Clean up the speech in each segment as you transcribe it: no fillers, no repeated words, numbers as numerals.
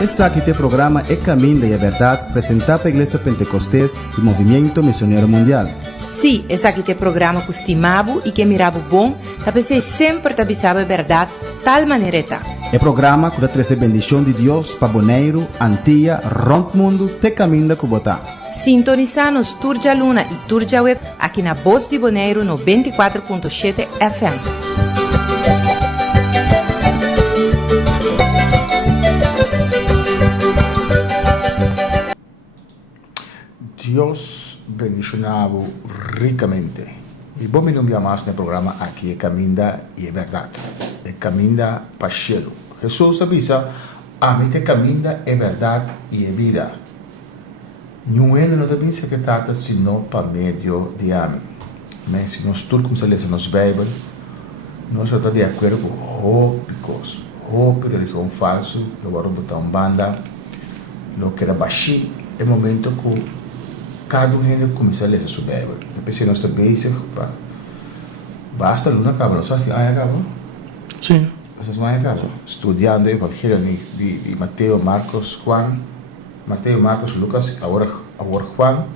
Esse aqui é o programa É Caminho da Verdade, apresentado pela Igreja Pentecostés e Movimento Missionário Mundial. Sim, esse aqui é o programa que estimava e que mirava bom, para ser sempre te avisava a verdade, tal maneira está. É programa que traz a bendição de Deus para Bonaire, Antilha, Rompe Mundo, te caminho da Cubotá. Sintoniza-nos Turja Luna e Turja Web aqui na Voz de Bonaire no 24.7 FM. Dios bendicionado ricamente. E bom me nome mais no programa aqui é Caminda e é Verdade. É Caminda Pachelo. Jesus avisa, a mim é Caminda, é Verdade e é Vida. Não é não também secretada senão para meio de amém. Mas se nós tudo como se lê nos Bíblia, nós estamos de acordo com roupa, religião falso, lo vamos botar banda, lo que era baixi, é momento que cada um começa a ler sua Bíblia. Depois nós estamos basic, basta luna acaba, não só assim, acaba? Sim. Vocês não acabam? Estudando o Evangelho de Mateus, Marcos, Juan, Mateus, Marcos, Lucas, agora Juan,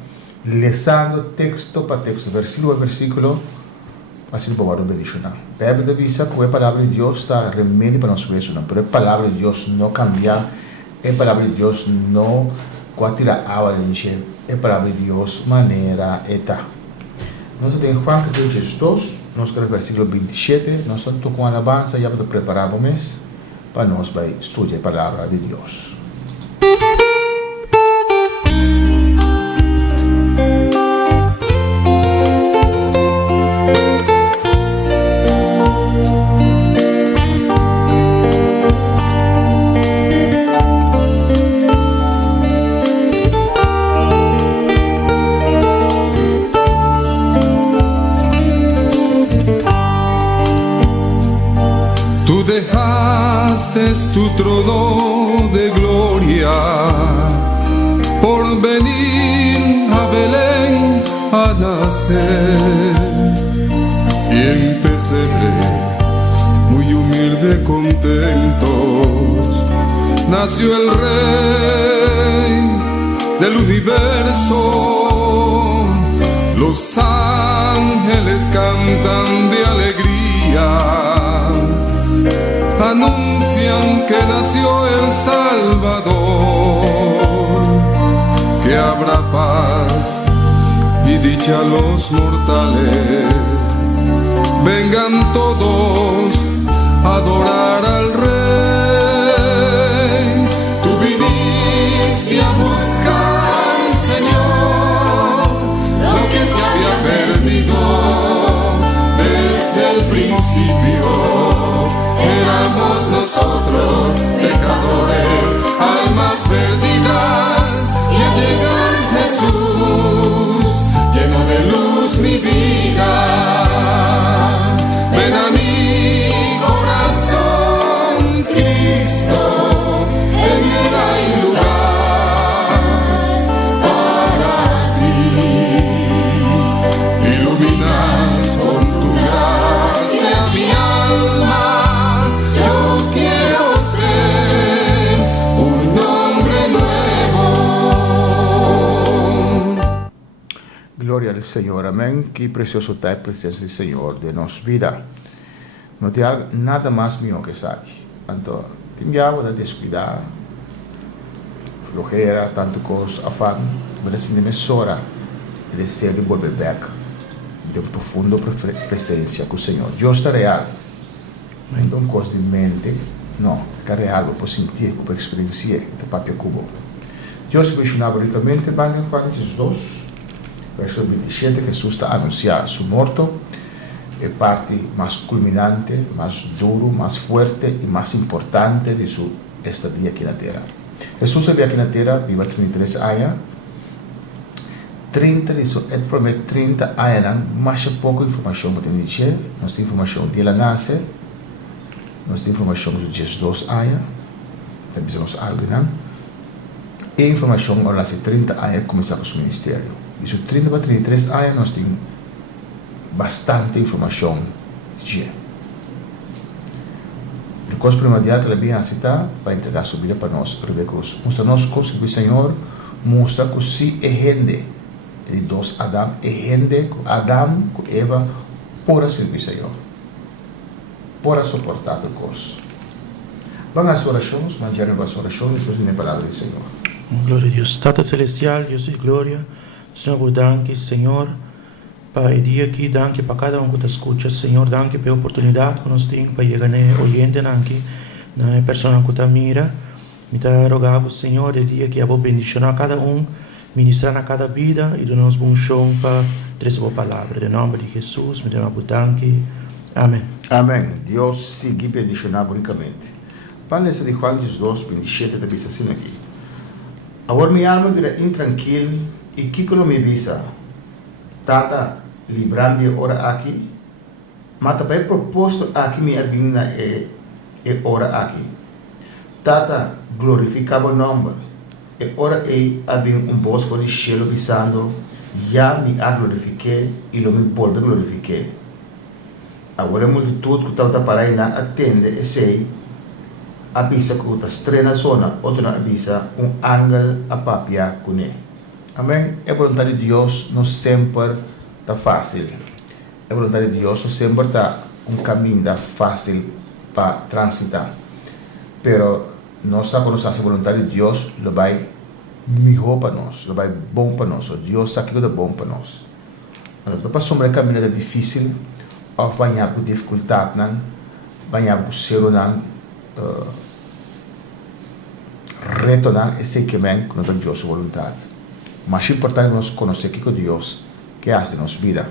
lendo texto para texto, versículo a versículo, assim para o bendicionar. A Bíblia diz que a palavra de Deus está remédio para nós mesmos, mas a palavra de Deus não cambia, a palavra de Deus não tira água de encher, a palavra de Deus maneira está. Nós temos Juan capítulo 2, nós queremos versículo 27, nós estamos com a alabança, já para preparar o mês, para nós vai estudar a palavra de Deus. Tu trono de gloria por venir a Belén a nacer y en pesebre muy humilde contentos nació el Rey del universo. Los ángeles cantan de alegría, anuncian que nació el Salvador, que habrá paz y dicha a los mortales. Vengan todos a adorar al Rey. Tú viniste a buscar, Señor, lo que se había perdido desde el principio. Éramos nosotros, pecadores, almas perdidas, y al llegar Jesús, lleno de luz mi vida. Ven a mi corazón, Cristo, en él hay lugar para ti. Iluminas con tu gracia mi alma. Gloria al Señor, amén. Qué precioso está la presencia del Señor de nuestra vida. No hay nada más mío que eso aquí. Tanto tiempo de descuidar, flojera, tanto cosa, afán, pero sin demora, el deseo de volver back de una profunda presencia con el Señor. Dios está real. No es una cosa de mente, no, está real, puedo sentir, puedo experienciar este papel cubo. Dios mencionaba ricamente en Juan 2. Versículo 27, Jesús está anunciando su muerto, la parte más culminante, más duro, más fuerte y más importante de su estadía aquí en la tierra. Jesús vive aquí en la tierra, vive 33 años, 30 de su, él promete 30 años, más poca información, pero no hay información de la nace, no hay información de 12 años, también nos algo, ¿no? E información ahora hace 30 años comenzamos su ministerio. De sus 30 para 33 años nos tiene bastante información. coisa primordial que ele bem aceitar para entregar sua vida para nós, Rebbe Cruz. Mostra nós conseguir, Senhor, mostra que se é rende de dois Adão, é rende com Adão, com Eva, para servir, Senhor, para suportar o coisa. Vamos às orações, manjar as orações, depois vem a palavra do Senhor. Glória a Deus. Tata Celestial, Deus de glória, Senhor, danke, Senhor, para o dia aqui, danke para cada um que te escuta, Senhor, danke pela oportunidade que nós temos para chegar a oyente aqui, na pessoa que te mira. Me te rogava, Senhor, o dia que eu vou bendicionar cada um, ministrar na cada vida e dar-nos bom chão para trazer a palavra. Em nome de Jesus, me dá danke. Amém. Amém. Deus siga bendicionar ricamente. Para essa de Juan 2, 27, te diz assim aqui. Agora minha alma vira intranquila e que não me visa. Tata, librando ora aqui. Mas também proposto aqui minha vinda é ora aqui. Tata, glorificava o nome. E ora havia voz fora de cielo dizendo, já me glorifiquei e não me volve glorifiquei. Agora a multitud que estava para aí atende e sei, avisa que está estranha na zona, outra avisa ángel a papia com ele. Amém? A vontade de Deus não sempre está fácil. A vontade de Deus não sempre está caminho fácil para transitar. Pero nós sabemos que a vontade de Deus lo vai melhor para nós, lo vai bom para nós. Deus sabe que é bom para nós. Então, para sombra caminho é difícil, ou banhar com dificuldade, banhar com zero, retornar esse caminho com a Deus vontade. Mas é importante nós conhecer que Deus que faz em nossa vida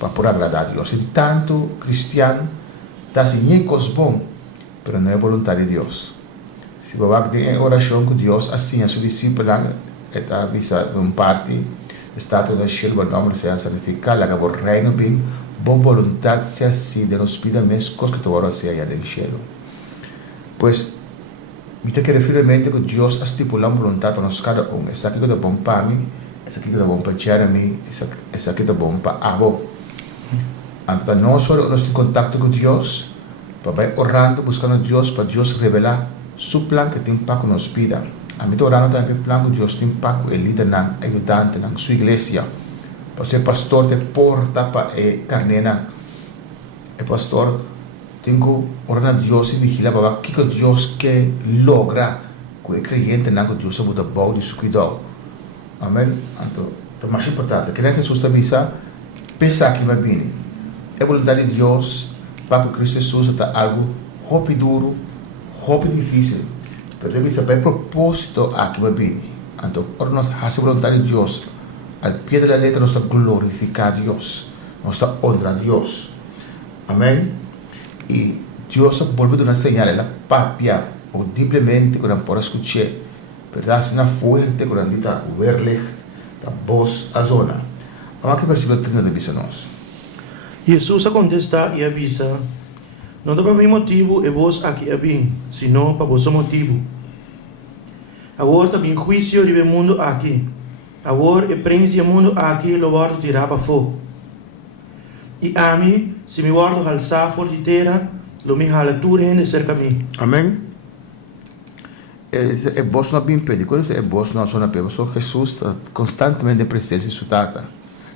para por agradar a Deus. Entanto, cristiano está sem coisa bom, mas não é vontade de Deus. Se você tem oração com Deus, assim a sua discípula está vista de parte, está todo cheio do nome seja santificado, lá que o reino bem, boa vontade se assim de nos vida mesmo coisa que tu ora seja aí no céu. Pois me te quero firmemente que Deus estipula uma vontade para nós cada um. Essa aqui que é bom para mim, essa aqui que é bom para Jeremy, essa aqui que é bom para Abo. Então nós temos contato com Deus, para orando, buscando Deus, para Deus revelar seu plano que tem para nossa vida. A mim orando também que plano que Deus tem para o líder, ajudante, na sua igreja. Para ser pastor de porta para carneira. O pastor tenho orar a Deus e vigilar para que Deus quer logra com o crente não que Deus sabe bom de seu cuidado. Amém. Então, é mais importante que Jesus te avisa, pensar que vai vir. É a vontade de Deus para que Cristo Jesus está algo rápido duro, rápido difícil, mas deve saber propósito aqui vai vir. Então, ora nós fazemos a vontade de Deus. Al pé da letra nós está glorificar a Deus, nós está honrar a Deus. Amém. E Deus volve a dar señal, ela papia, audiblemente, quando pode escutar, verdade, sina forte, quando está verlicht, da voz a zona. Vamos aqui versículo 30 avisa nós. Jesus contesta e avisa, não é para meu motivo e vos aqui é bem, senão para vosso motivo. Agora também juízo de mundo aqui. Agora é príncipe do mundo aqui, lo guardo tirar para fogo. E a mim, se me guardo alçar fora de terra, lo me jala tudo de cerca de mim. Amém. É bom não bem pedir. Quando é bom não só na peba, só Jesus está constantemente presente em sua tata.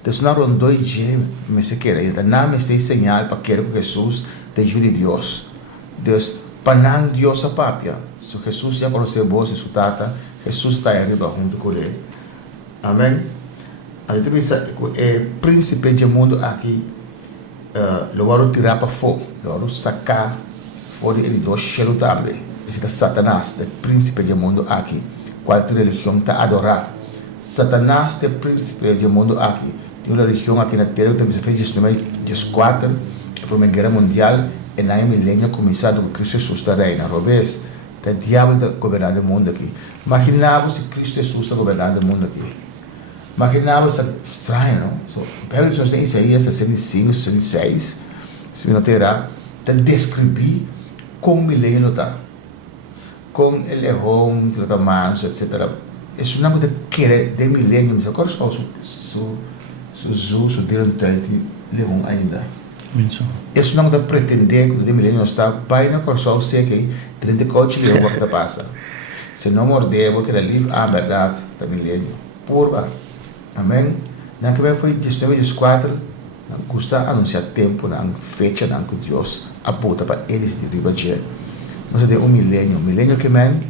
Então não rondou e já me se quer. Então não me está señal para que Jesus te ajude Deus. Deus para não Deus a papia. Se Jesus já conhece a voz de sua tata, Jesus está aí junto com ele. Amém. A gente pensa é príncipe do mundo aqui. Lo tirar para fogo, lo sacar fora de dois chelos também. Esse é Satanás, o príncipe do mundo aqui. Qual religião está a adorar? Satanás é o príncipe do mundo aqui. Tem uma religião aqui na Terra, que fez número 14, a Primeira Guerra Mundial, e na milênio começado com Cristo Jesus da reina. Robês, o diabo está governando o mundo aqui. Imaginava se Cristo Jesus está governando o mundo aqui. Imaginava, estranho, não? Pelo que nós temos em Isaías 65, 66, se não terá, está descrever como o milênio está. Com o leão, que está manso, etc. Isso não é coisa que é de milênio, mas agora só su direito leão ainda. Minso. Isso não está pretender que o milênio está bem na corção, sei que 30 coches e o que passa. Se não morder, vou querer livre a verdade da milênio. Purva. Amém? Na que foi 1914, não custa anunciar tempo, não fecha, não que Deus aponta para eles de riba de. Nós temos milênio que vem,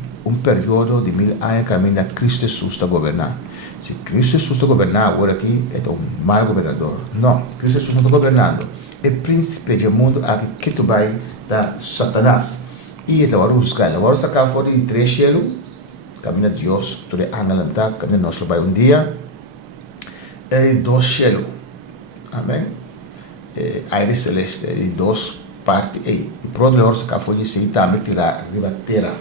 período de 1000 anos que ainda Cristo Jesus está governar. Se Cristo Jesus está governar, agora aqui é mau governador. Não, Cristo Jesus não está governando. É príncipe do mundo aqui que tu vai dar Satanás. E ele vai buscar, ele vai sacar fora de 3 céus, caminha Deus, tu é angalantar, caminha nós vai dia, e 2 céus. Amém? Aire celeste, de 2 partes, e pronto, ele vai sacar fora de si, também tirar a terra.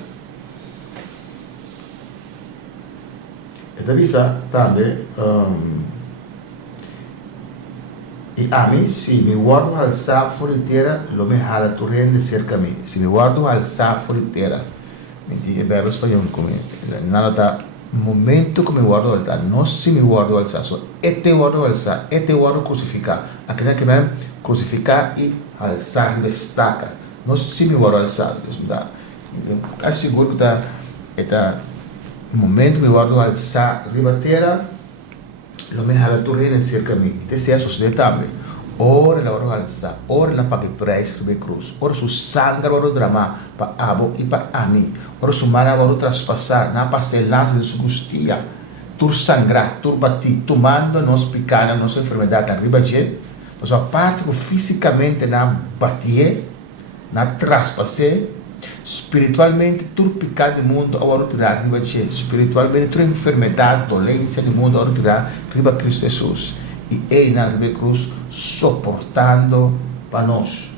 Esta visa também, e a mim, se me guardo alçar fora de terra, lo me jala torrente cerca a mim. Se me guardo alçar fora de terra, é verbo espanhol comigo. Nada da momento que me guardo alçar, não se me guardo alçar, só este guardo alçar, este guardo crucificar. Aquele que vem crucificar e alçar destaca. Não se me guardo alçar, Deus me dá. Quase seguro que está momento me guardo alçar riba terra, lo me jala torrente cerca a mim. Este é suceder também. Ora na hora alça, ora na pague preço de cruz, ora su sangue ora drama para abo e para ami, ora su mana ora traspassar, na passelança de su gustia, tur sangrar, tur batir, tomando nos picana, nossa enfermidade arriba de, mas a parte que fisicamente na bater, na traspassar, espiritualmente tur picado do mundo agora tirar arriba de, espiritualmente tur enfermidade, dolência do mundo agora tirar arriba Cristo Jesus. E ele na cruz suportando para nós.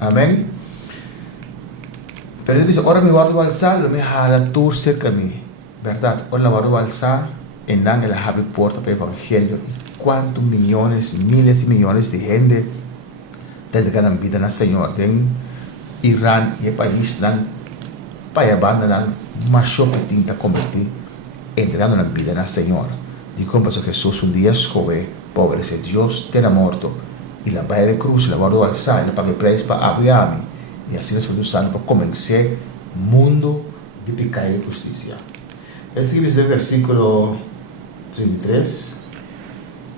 Amém? Pero ele diz, ora me guardo alçar, me jala tur cerca de mim. Verdade? Ora me guardo alçar, e não ela abre porta para o evangelho. E quantos milhões, miles e milhões de gente dedicam vida na Senhor. Tem Irã e o país para abandonar, mas só que tinta convertir, entregando na vida na Senhor. De como Jesus um dia escolheu pobre se Deus terá morto e la vai de cruz, la guardou alçar, e la pague preço para abrir e assim o Espírito Santo para convencer o mundo de pecado e de justiça. Esse é o versículo 33.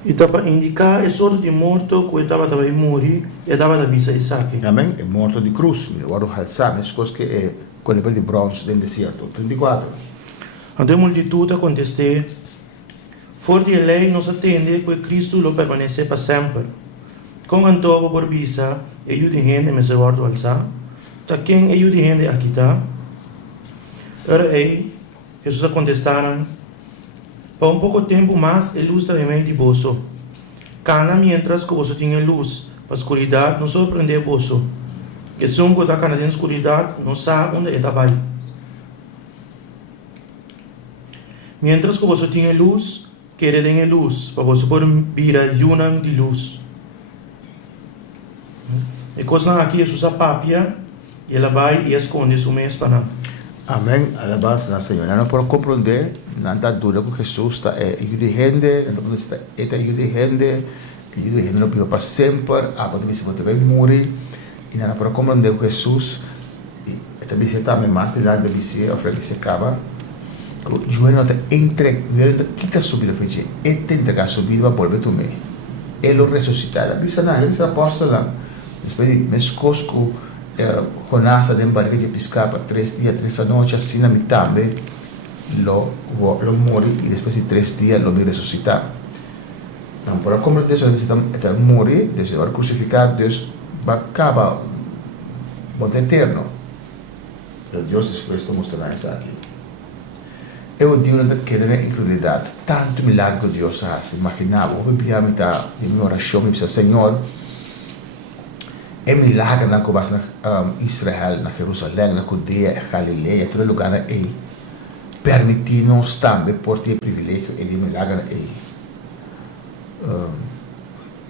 E para indicar a sorte de morto que estava a morrer e estava a visa Isaac. Amém? É morto de cruz, me guardou alçar, mas coisa que é com nível de bronze no deserto. 34. Ante a multidão contestou, for de lei nos atende que Cristo lo permanece para sempre. Com antovo por visa, eu de gente me se guardo alçar. Ta quem eu de gente aqui está? Era aí, Jesus contestaram, para um pouco tempo mais, a luz está em meio de vosso. Cana mientras que você tinha luz, para a escuridade não surpreender vosso. Que se um que está na escuridade, não sabe onde está vai. Mientras que você tinha luz, querer ter luz, para você poder vir a unam de luz. E coisa aqui é sua papia, e ela vai e esconde seu mês para nós. Amém. Alabança na Senhora. Não pode compreender, não está dúvida que Jesus está ajuda gente, não está ajuda gente não vive para sempre, a partir de você vai morrer, e não pode compreender que Jesus, e também se também mais de lá de você, a frente se acaba. Joel não quita sua vida, ele te entregar sua vida para volver a mim. Ele o ressuscitar. Ele disse apóstolo, depois de mescosco, Jonás de barriga de pescar para 3 dias, 3 noites, assim na mitad, lo morre e depois de 3 dias lo vi ressuscitar. Então, por compreender isso, ele está morrer, desde agora crucificado, Deus vai acabar o mundo eterno. Mas Deus depois de mostrar isso aqui. Eu digo que é incredulidade. Tanto milagre que Deus faz. Imaginava, eu bebia a mitad de minha oração e disse, Senhor, é milagre na Israel, na Jerusalém, na Judeia, Galileia, todo lugar aí. Permitir-nos também, por ter privilégio, ele milagre aí.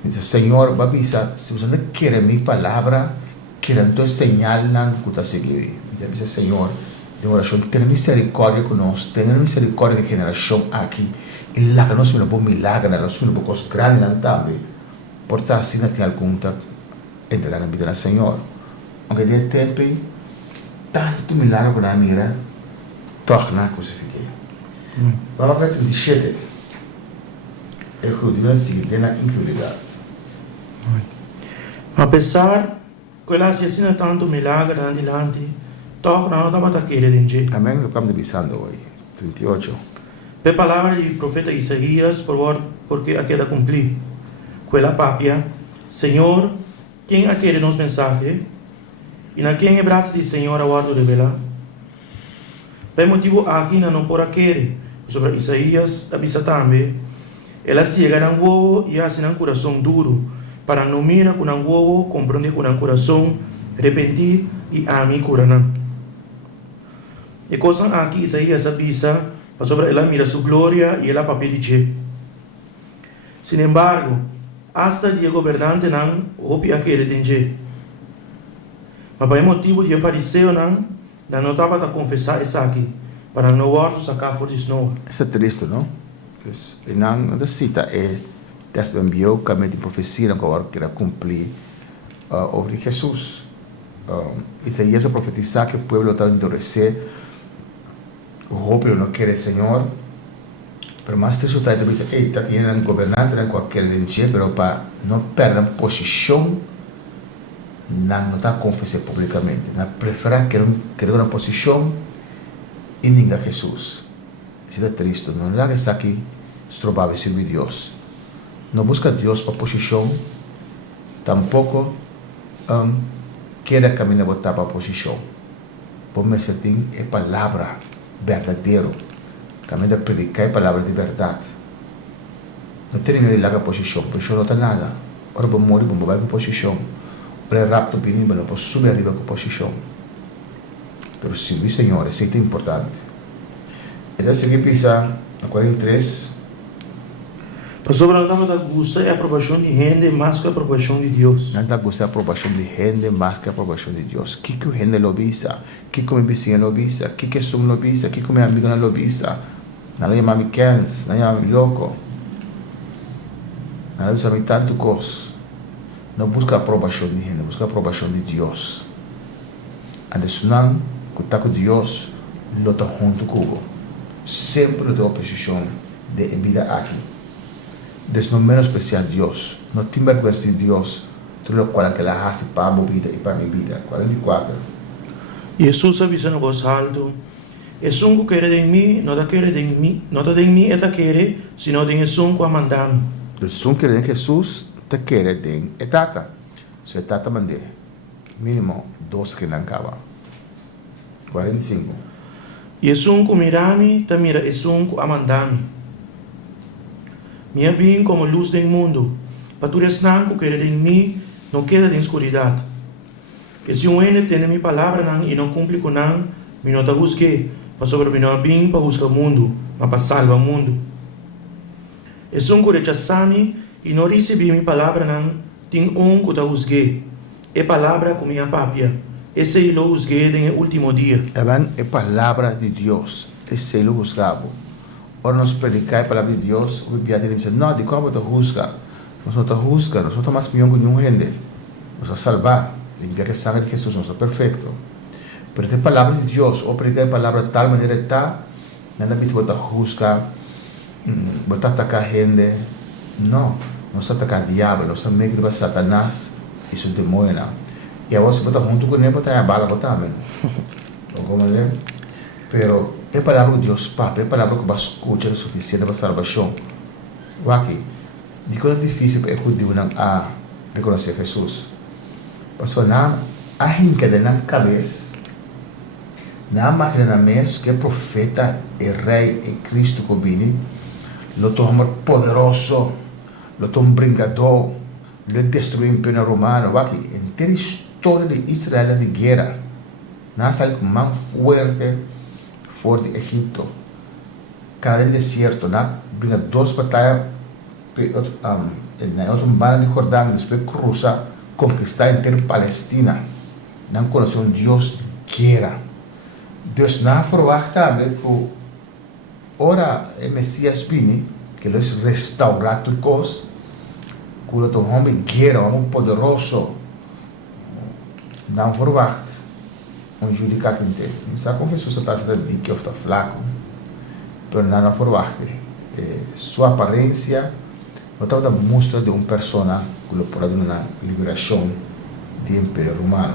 Diz, Senhor, babisa, se você não quer a minha palavra, quer então señal não que está seguindo. Diz, Senhor, de oração, tenha misericórdia conosco, tenha misericórdia da geração aqui. E lá que nós me dá milagre, nós me dá coisas grandes também. Portanto, assim não tem algum entregar a vida al Señor. Aunque de tiempo, tanto milagro que la mira, toch na crucifiqué. Vamos a ver 37. El judío sigue de la incredulidad. Apesar que ela hacía tanto milagre adelante, toch não estava daquele dentro. Amén, lo estamos divisando hoy. 38. Pe palavra do profeta Isaías, porque aquela cumpri. Quella papia, Senhor, quem aquele nos mensagem, e na quem é braço de Senhor aguardo revela. Pe motivo aqui não por aquele, sobre Isaías, avisa também, ela ciega um ovo e assim um coração duro, para não mirar com um ovo, compreender com um coração arrepentir e amar curanam. E coisa aqui Isaías avisa, sobre ela mira sua glória e ela papel de. Sin embargo, hasta dia governante não ouve aquele dengue. Mas por motivo de fariseu não estava a confessar isso aqui, para não guardar sacar for de novo. Isso é triste, não? Pues, e não cita é Deus enviou que a profecia que agora quer cumprir sobre Jesus. Isaías profetizar que o povo está a endurecer, o povo não quer o Senhor. Pero mais triste está dizer, está tendo um governante em qualquer gente, pero para não perder posição, não está confessando publicamente. Não prefere querer uma posição e ninguém Jesus. Isso é triste. Não é que está aqui, estrobar servir a Deus. Não busca Deus para posição, tampouco quer caminhar botar para posição. Por me certinho é palavra verdadeira. Caminho de predicar a palavra de verdade. Não tem ninguém lá com a posição não está nada. Ora, vou morrer, vou vai com a posição. Ora, rapto, bem, vou subir arriba com a posição. Mas servir o Senhor, isso é importante. Então, se aqui pensa, na 43, Mas sobre não dá gosto é a aprovação de gente mais que a aprovação de Deus. não dá gosto da aprovação de gente mais que a aprovação de Deus. O que a gente lo visa? O que meu vizinho lo visa? O que sou lo visa? O que meu amigo não lo visa? Não é mami Kens, não é mami louco. Não é mami tanto coisa. Não busca a aprovação de gente, busca a aprovação de Deus. Antes não, que está com Deus, lo está junto comigo. Sempre lo tem oposição de vida aqui. Deus não menosprecia Deus, não tem vergonha de Deus, tudo o qual que ela faz para a minha vida e para a minha vida. 44. Jesus avisa na voz alto, es un que quer de mim, não da quer de mim, não da de mim é da quer, sino de Jesus que a mandar-me. Dus um quer de Jesus, te quer de etata. Se etata mande, mínimo 2 que não acaba. 45. Jesus que mira-me, ta mira Jesus que a mandar-me. Minha bem como luz do mundo, para tu resnan que quer de mim, não queda de escuridade. E se um ene tem minha palavra e não cumpre com não, me não te busque, para sobre mim não bem para buscar o mundo, mas para salvar o mundo. E se um que rechaça-me e não recebi minha palavra não, tem que te busque. É palavra com minha papia. Esse é o busque no último dia. É palavra de Deus, esse é o juzgado. Ora nós predicar a palavra de Deus, o Bíblia diz, não, de como te juzga? Nós não te juzga, nós somos mais melhor que nenhum gente. Nós vamos salvar, limpiar a sangue de Jesus, nós somos perfeitos. Pero a palavra de Deus, ou predicar a palavra de tal maneira está, nada diz que você juzga, você atacar a gente. Não, nós atacamos o diabo, nós também que Satanás e seu demônio. E a você está junto com ele, você está a bala, você também. Como é? Pero é a palavra de Deus, Papa, é a palavra que você escuta o suficiente para a salvação. Aqui, de quando é difícil para o não a reconhecer Jesus. Pastor, a gente na cabeça, na máquina na mesa, que é profeta, é rei, é Cristo que vem, lo toma poderoso, lo toma brincador, lo destruiu o Império Romano. Aqui, inteira história de Israel de guerra, não sai com mão fora de Egipto. Cada deserto, brinca 2 batalhas na outra banda de Jordão, depois cruza, conquistar inteira Palestina. Não conhece Deus de guerra. Deus não forma também que ora o Messias vini, que ele restaurar tudo coisa, que ele é um homem guerra, um homem poderoso, Dan verwacht un carpinteiro. Sabe com Jesus está sendo dique ou está flaco, pero não verwachte. Sua aparência não estava mostra de uma pessoa que pode dar uma liberação do Império Romano.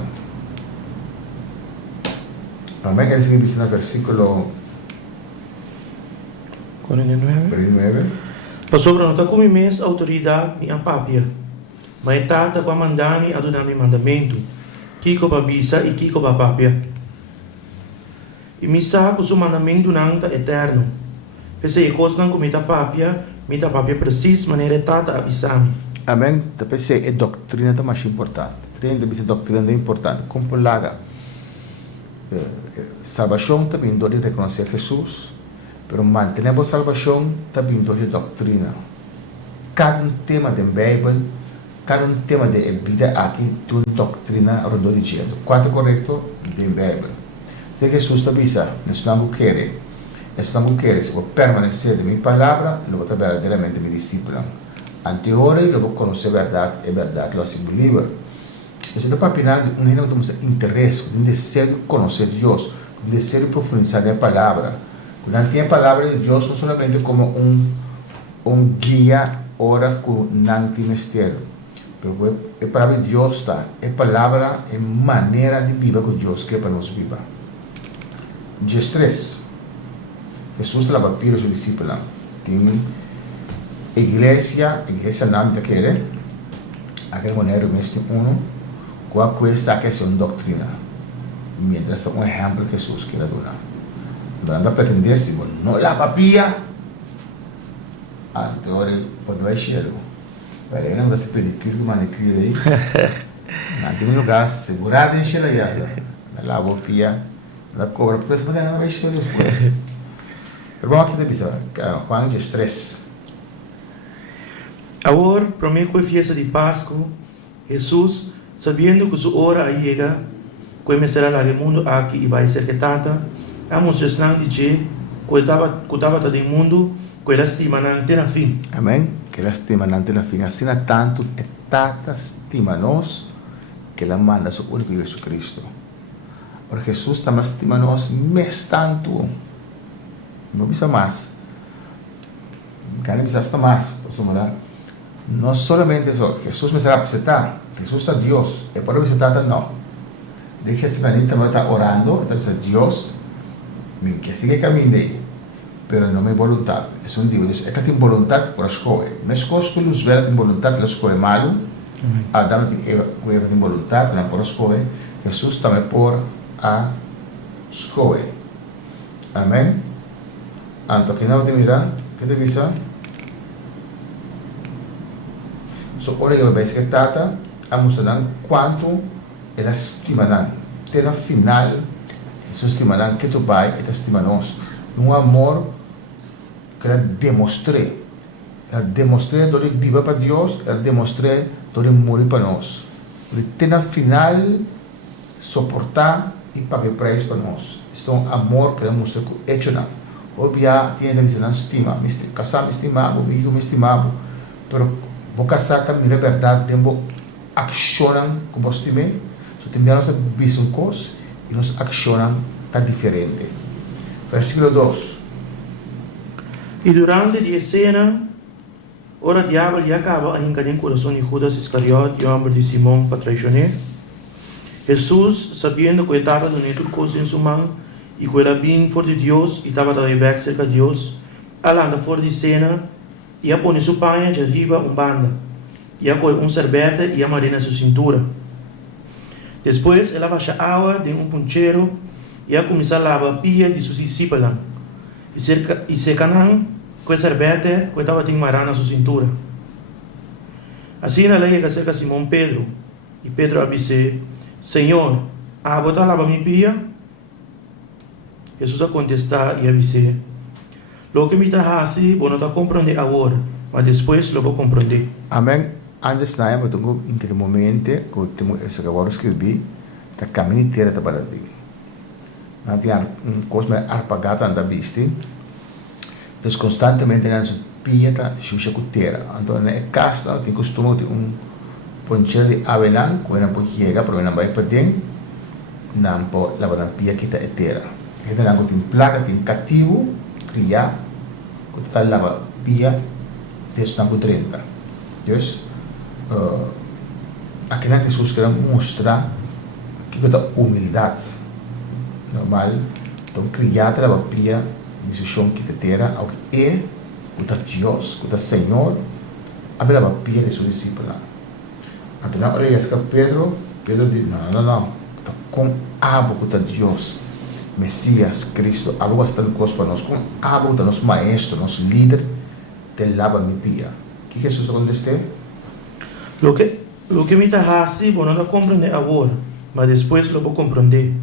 Amém. Que diz no versículo 49. Passou para não com mes autoridade nem a papia, mas tata com a mandani a donar mi mandamento, kiko pa bisa e kiko pa papia. E misa com o mandamento não está eterno. Pese a coisa não comita papia precis maneira tata avisami. Amém. Depois é doutrina também mais importante. Treino de doutrina é importante. Como laga salvação também deve reconhecer Jesus, pero manter a salvação também deve doutrina. Cada tema da Bíblia, cada tema da vida aqui tem uma doutrina redonda dizendo. Quanto é correto da Bíblia. Se Jesus também diz, não quer, se vou permanecer de minha palavra, eu vou estar verdadeiramente meu discípulo. Anterior, eu vou conhecer a verdade, e a verdade lo hace livre. Então, está papinando um reino de interesse, um desejo de conhecer Deus, um desejo de profundizar na palavra. Quando tem a palavra de Deus, não somente como guia, ora que não tem mistério. Mas a palavra de Deus está, a palavra é maneira de viver que Deus quer para nós viver. Dias 3. Jesus estava para os discípulos. Tem igreja nome daquele, aquele maneiro mesmo com questa que é uma doutrina, mientras um exemplo que Jesus quer dar. Não pretender se não lá papia, agora quando é cheiro, para ele não dá se pedicure, manicure aí, não tem lugar segurado em cheiro aí, na lava papia, na cobra, por isso não vai cheiro depois. Vamos aqui da bisa, Juan 3. Agora, para mim, com a fiesta de Páscoa, Jesus, sabendo que sua hora chega, que me será lá no mundo aqui e vai ser que tata, a mostrar não dizer que estava todo o mundo, que ela estima não tem fim. Amém. Que ela estima não tem fim. Assim tanto é tata estima nós que ela manda seu único Jesus Cristo. Porque Jesus também estima nós mais tanto. Não precisa mais. Não precisa mais. Não somente isso. Jesus me será apresentar. Jesus está Deus. É para apresentar não. Deixa se também está orando. Está dizendo Deus. Que siga caminho aí. Pero não é vontade. É um Deus. Esta tem vontade para escolher. Mas coisas que os velhos têm vontade para escolher malo. Adão tem vontade para escolher. Jesus também por a escolher. Amém. Anto que não te mira, que te visa. So, ora que vai ser tata, a mostrar quanto ela estima não. Tem no final, Jesus estima não que tu pai e estima nós. Um amor que ela demonstrei. Ela demonstrei do viva para Deus, ela demonstrei do morrer para nós. Tem no final suportar e pagar preço para nós. Este é um amor que ela mostra que é hecho não. Obvia tiene que ser estima, casar me estimava, eu me estimava, pero vou casar também na verdade, tempo accionam como estime, so também nós visamos e nós accionam tá diferente. Versículo 2. E durante a cena, ora diabo já acaba a enganar o coração de Judas Iscariote, o homem de Simão, para traicionar. Jesus, sabendo que estava dando coisa em sua mão, e que ela vinha fora de Deus e estava também bem cerca de Deus, ela anda fora de cena e a põe sua panha de arriba banda, e a põe sorbete e a marina sua cintura. Depois ela baixa água de puncheiro e a começa a lavar a pia de seus discípulos e secanam com o sorbete que estava em marana na sua cintura. Assim ela chega cerca de Simão Pedro e Pedro avisa: Senhor, a água está lavando minha pia? Jesus a contestar e avisar: Lo que me está assim, vou não está compreender agora, mas depois lo vou compreender. Amém. Antes na época, em aquele momento, que eu acabou de escrever, a caminho inteira está para ti. Não tinha coisa apagada na vista. Então, constantemente, na sua pia, está chucha com terra. Então, é casa, tem costume de poncher de avenan, cuando llega, pero no va a pedir, nampo la barampia kita etera. Gente nango tin plaga, tin cativo, cria, que está la pia desde nango 30. Dus, aqui na Jesus quer mostrar que está humildade. Normal, então criar a pia, decisão que te terá, ao que é, que está Deus, que está Senhor, abre a pia de sua discípula. Então, na hora que Pedro diz, não, está com abo que está Deus, Messias, Cristo, abo que está no costo para nós, com abo que está nosso maestro, nosso líder, te lava minha pia. O que Jesus aconteceu? Lo que me está haciendo, no lo comprende ahora, mas después lo voy a comprender.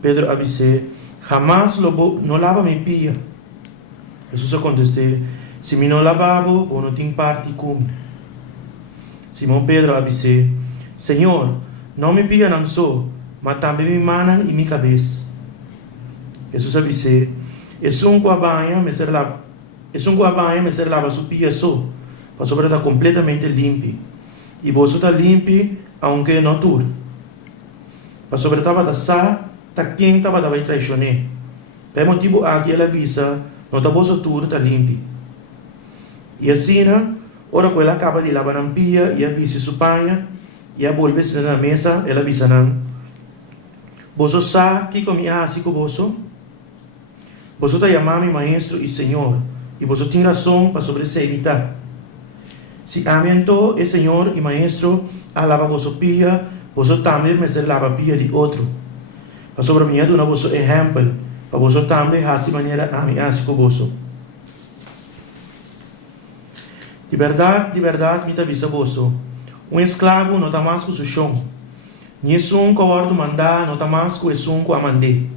Pedro avisé, jamás no lava mi pia. Jesús contestó, si me no lavabo, no tengo parte con. Simón Pedro avisé, Señor, no me pia no so, mas también mi mano y mi cabeza. Jesús avisé, es un guabaña me ser lava su pia so, para sobre estar completamente limpio. Y vos está limpio, aunque no tur. Para sobre estaba da sa, ta quien estaba da vai traicionar. Por motivo aqui ela avisa, não está vos tur está limpio. E assim, ora que ela acaba de lavar a pia e avisa su panha, e a volve se na mesa, ela avisa não. Vos sa que comia assim com vos. Vos está chamando mi maestro e senhor, e vos tem razão para sobre se evitar. Si amiento el Señor y Maestro a lava vosso pia, vosotros también me ser lava pia de otro. Para sobre mí una vosso ejemplo, para vosotros también así manera a mí así con vosso. De verdad, me te avisa vosso. Un esclavo no está más con su chão. Ni es un covarde mandar, no está más con es un amandé.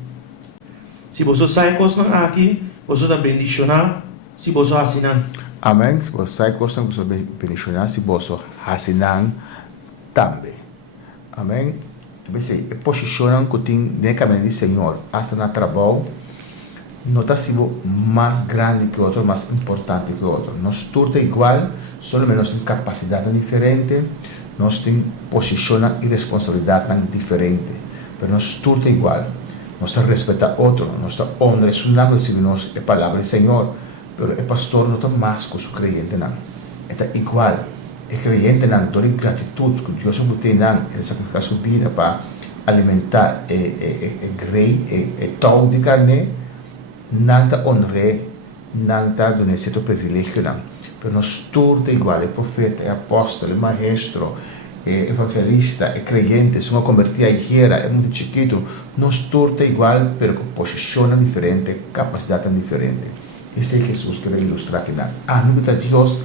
Si vosotros sabe cosas aquí, vosotros bendicionar, si vosotros asinan. Amém. Se você sai coisa que você bendicionar, se você assinar também. Amém. Você posiciona que tem de caminho do Senhor, hasta na trabalho, não está sendo mais grande que outro, mais importante que outro. Nós todos é igual, só menos tem capacidade diferente, nós tem posiciona e responsabilidade diferente, mas nós todos é igual. Nós respeita outro, nós honra su nome, se nós é palavra do Senhor. Pero el pastor no está más con su creyente, no. Está igual. El creyente no toda gratitud que Dios tiene en sacrificar su vida para alimentar el grey, el tau de carne, nada honre, nada de un cierto privilegio, no. Pero nos todos igual, el profeta, el apóstol, el maestro, el evangelista, el creyente, se uno convertía a hijera, es muy chiquito, nos todos igual, pero con posición diferente, capacidad diferente. Ese es Jesús que le ilustra aquí. Nunca Dios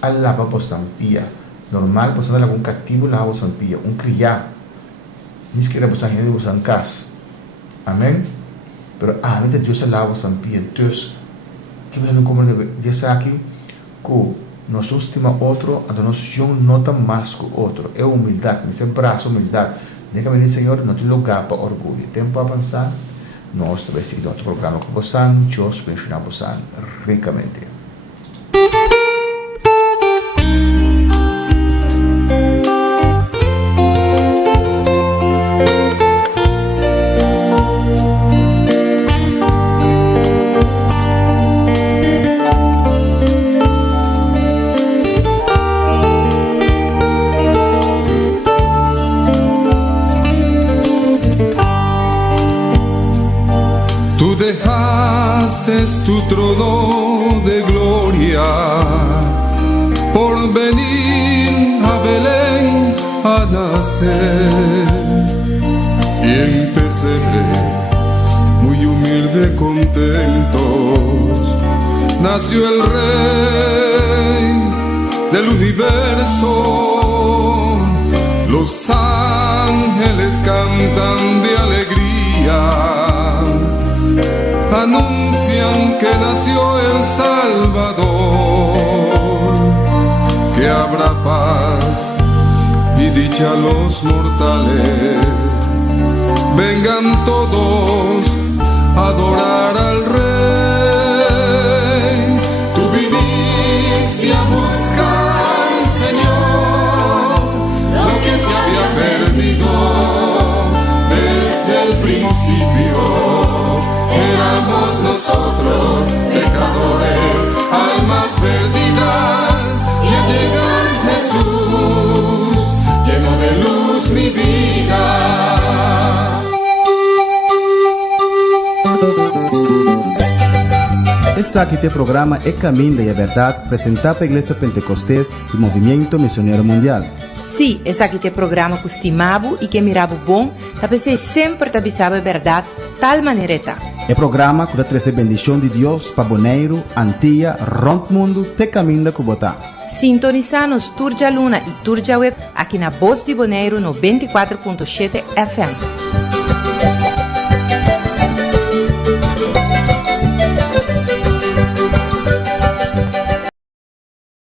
alaba por Sampía. Normal, pues anda algún cativo la por Sampía, un criado. Ni siquiera por San Gente por San Cas. Amén. Pero ahorita Dios alaba por Sampía. Entonces, ¿qué me lo como ya sé aquí? Que nos estima otro, a nos yo no tan más que otro. Es humildad, me dice brazo, humildad. Déjame decir, Señor, no te lugar para orgullo. Tiempo a pensar. Nós também seguimos outro programa com você, Deus bendiga você ricamente. Tu trono de gloria por venir a Belén a nacer, y en pesebre muy humilde contentos nació el Rey del universo. Los ángeles cantan de alegría, anuncian que nació el Salvador, que habrá paz y dicha a los mortales. Vengan todos a adorar al Rey. Tú viniste a buscar, Señor, es mi vida. Esse aqui tem programa É Caminho e a Verdade, apresentado pela Igreja Pentecostés e Movimento Missionário Mundial. Sim, esse aqui tem programa que estimavo e que mirava bom, você sempre sabe a verdade, tal maneira está. É programa que dá trazer bendição de Deus para Bonaire, Antilha, Rond Mundo, te caminho que botar. Sintoniza-nos Turja Luna e Turja Web aqui na Voz de Bonaire no 24.7 FM.